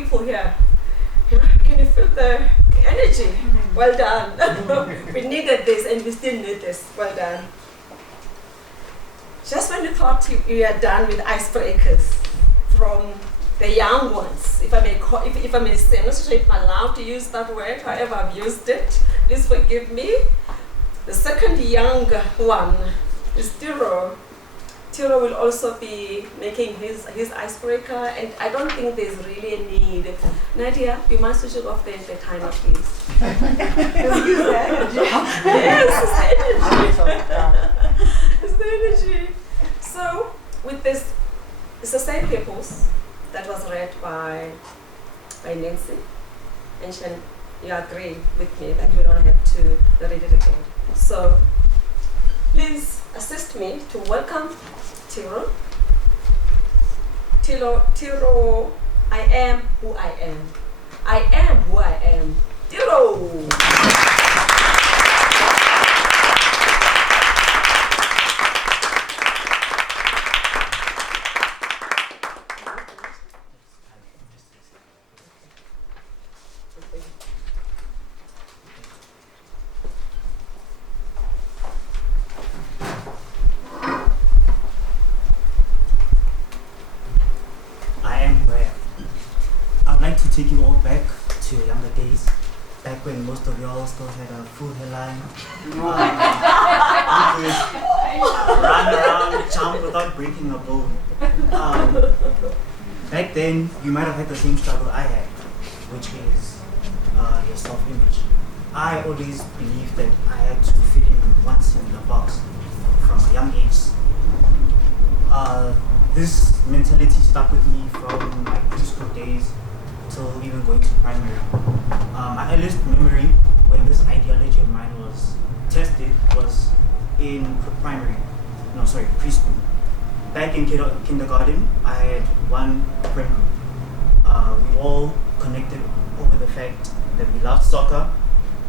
people here. Can you feel the energy? Well done. We needed this and we still need this. Well done. Just when you thought you are done with icebreakers from the young ones, if I may say, I'm not sure if I'm allowed to use that word, however I've used it, please forgive me. The second young one is Tiro. Tiro will also be making his icebreaker, and I don't think there's really a need. Nadia, you must switch off the timer, please. You'll use the energy. Yes, it's the energy. So, with this, it's the same peoples that was read by Nancy. And Shen, you agree with me that we don't have to read it again. So, please assist me to welcome Tiro. Tiro, I am who I am. I am who I am. Tiro! Take you all back to your younger days, back when most of y'all still had a full hairline. You could run around, jump without breaking a bone. Back then, you might have had the same struggle I had, which is your self-image. I always believed that I had to fit in one singular box from a young age. This mentality stuck with me from my preschool days till even going to primary. My earliest memory when this ideology of mine was tested was in preschool. Back in kindergarten, I had one friend group. We all connected over the fact that we loved soccer,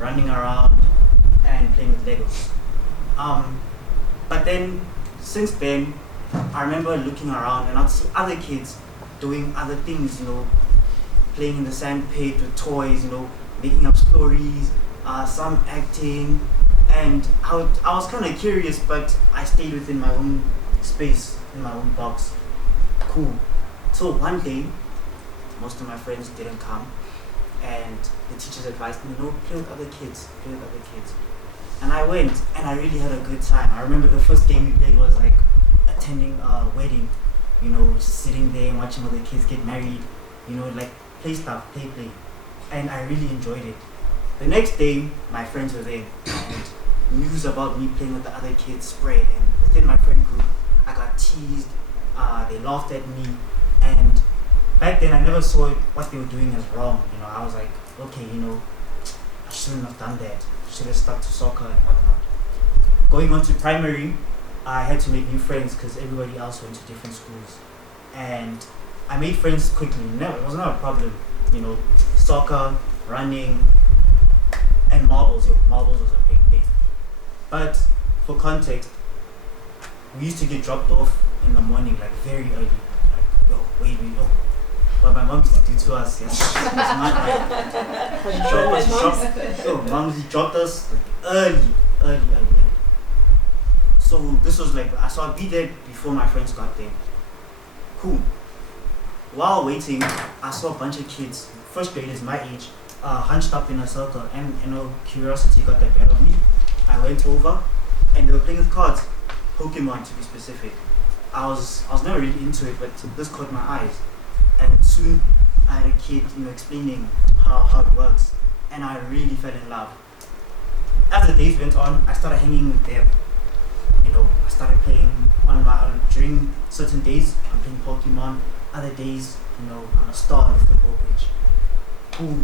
running around, and playing with Legos. But then, since then, I remember looking around and I'd see other kids doing other things, playing in the sandpit with toys, making up stories, some acting, and I was kind of curious, but I stayed within my own space, in my own box. Cool. So one day, most of my friends didn't come, and the teachers advised me, play with other kids. And I went, and I really had a good time. I remember the first game we played was like attending a wedding, just sitting there and watching other kids get married, like play stuff, play. And I really enjoyed it. The next day, my friends were there, and news about me playing with the other kids spread, and within my friend group, I got teased, they laughed at me, and back then I never saw what they were doing as wrong. I was like, okay, I shouldn't have done that. I should have stuck to soccer and whatnot. Going on to primary, I had to make new friends because everybody else went to different schools. And I made friends quickly. No, it was not a problem. Soccer, running, and marbles. Marbles was a big thing. But for context, we used to get dropped off in the morning, like very early. What my mom used to do to us, yes, was not right. Mom dropped us early. So this was like, so I'd be there before my friends got there. Cool. While waiting, I saw a bunch of kids, first graders my age, hunched up in a circle, and curiosity got the better of me. I went over, and they were playing with cards, Pokemon to be specific. I was never really into it, but this caught my eyes, and soon I had a kid, explaining how it works, and I really fell in love. As the days went on, I started hanging with them. I started playing on my own during certain days. I'm playing Pokemon. Other days, I'm a star on the football pitch. Cool.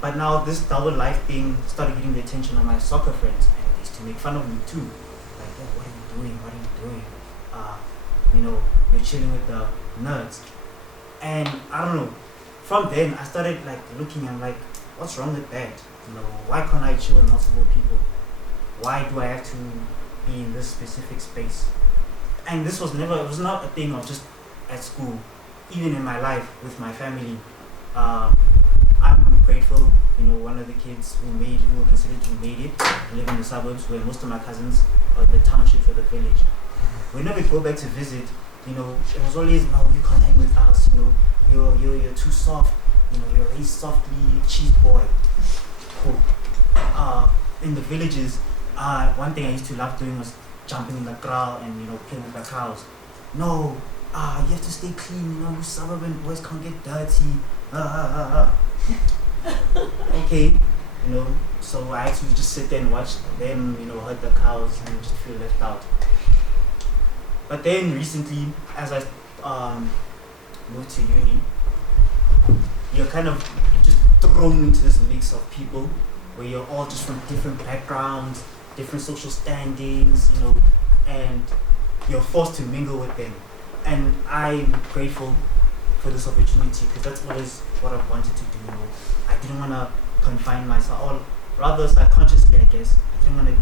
But now this double life thing started getting the attention of my soccer friends, and they used to make fun of me too. Like, oh, what are you doing? You're chilling with the nerds. And I don't know. From then, I started looking and what's wrong with that? Why can't I chill with multiple people? Why do I have to be in this specific space? And it was not a thing of just at school. Even in my life with my family, I'm grateful, one of the kids who were considered to made it, live in the suburbs where most of my cousins are in the townships or the village. Whenever we go back to visit, it was always, no, you can't hang with us, you're too soft, you're a softly cheese boy. Cool. In the villages, one thing I used to love doing was jumping in the kraal and playing with the cows. No, you have to stay clean, you suburban boys can't get dirty. Okay, so I actually just sit there and watch them, herd the cows and just feel left out. But then recently, as I moved to uni, you're kind of just thrown into this mix of people where you're all just from different backgrounds, different social standings, and you're forced to mingle with them. And I'm grateful for this opportunity because that's always what I've wanted to do. I didn't want to confine myself, or rather subconsciously, I guess. I didn't want to be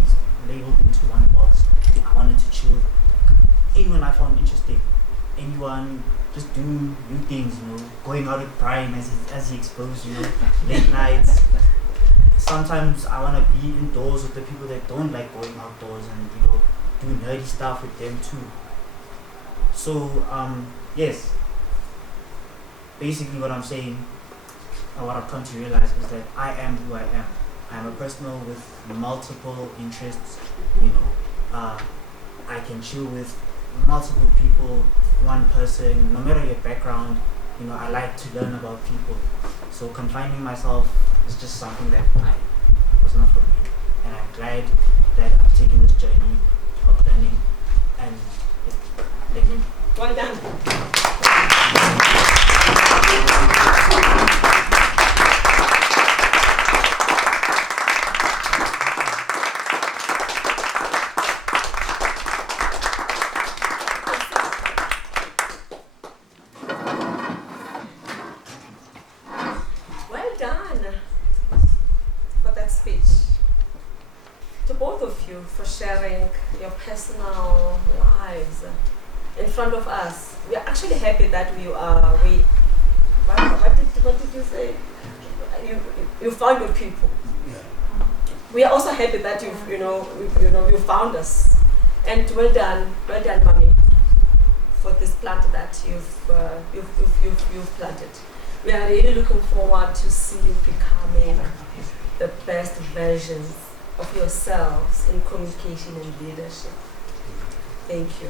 labeled into one box. I wanted to chill with anyone I found interesting, anyone just doing new things, going out with Brian as he exposed, late nights. Sometimes I want to be indoors with the people that don't like going outdoors and do nerdy stuff with them too. So yes, basically what I'm saying, and what I've come to realize is that I am who I am. I'm a personal with multiple interests. I can chill with multiple people, one person, no matter your background. I like to learn about people. So confining myself is just something that was not for me. And I'm glad that I've taken this journey of learning. And thank you. Well done. Well done for that speech. To both of you for sharing your personal lives in front of us. We are actually happy that what did you say? You found your people. Yeah. We are also happy that you found us. And well done, Mami, for this plant that you've planted. We are really looking forward to see you becoming the best versions of yourselves in communication and leadership. Thank you.